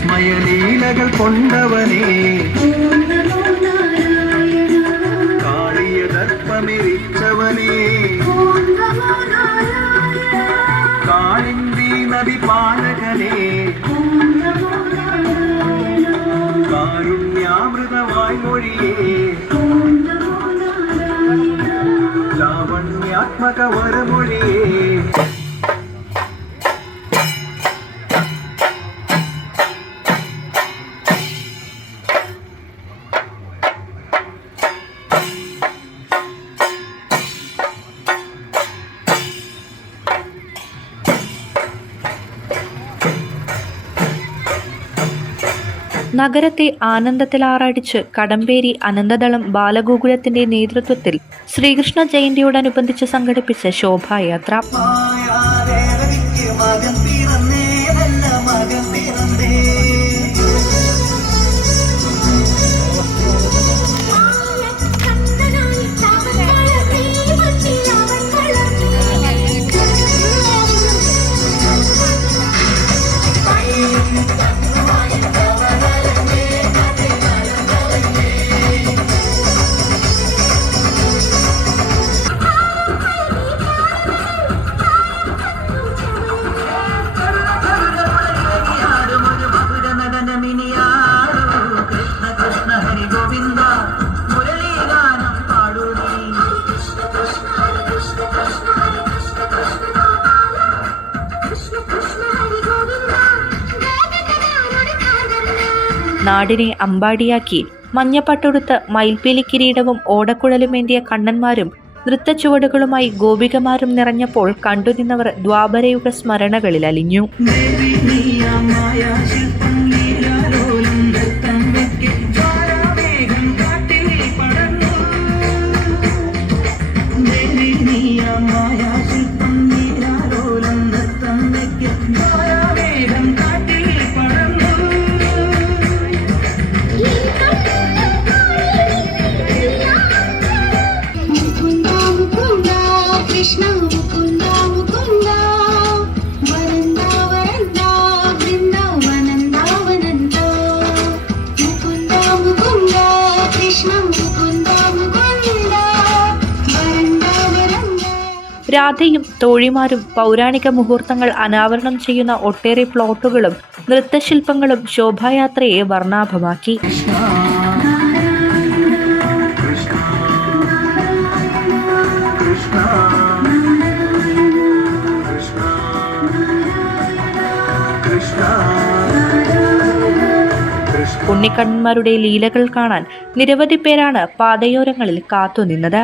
விஸ்மய லீலகள் கொண்டவனே. காளிய தர்ப்பமிரிச்சவனே காளிந்தி நபி பாலகனே காருண்யாமிருத வாய்மொழியே லாவண்யாத்மக ஒரு നഗരത്തെ ആനന്ദത്തിലാറടിച്ച് കടമ്പേരി അനന്തദളം ബാലഗോകുലത്തിന്റെ നേതൃത്വത്തിൽ ശ്രീകൃഷ്ണ ജയന്തിയോടനുബന്ധിച്ച് സംഘടിപ്പിച്ച ശോഭായാത്ര. നാടിനെ അമ്പാടിയാക്കി മഞ്ഞപ്പട്ടുടുത്ത് മയിൽപ്പീലി കിരീടവും ഓടക്കുഴലുമേന്തിയ കണ്ണന്മാരും നൃത്തച്ചുവടുകളുമായി ഗോപികമാരും നിറഞ്ഞപ്പോൾ കണ്ടുനിന്നവർ ദ്വാപരയുഗ സ്മരണകളിൽ അലിഞ്ഞു രാധയും തോഴിമാരും പൗരാണിക മുഹൂർത്തങ്ങൾ അനാവരണം ചെയ്യുന്ന ഒട്ടേറെ പ്ലോട്ടുകളും നൃത്തശില്പങ്ങളും ശോഭായാത്രയെ വർണാഭമാക്കി. ഉണ്ണിക്കണ്ണന്മാരുടെ ലീലകൾ കാണാൻ നിരവധി പേരാണ് പാതയോരങ്ങളിൽ കാത്തുനിന്നത്.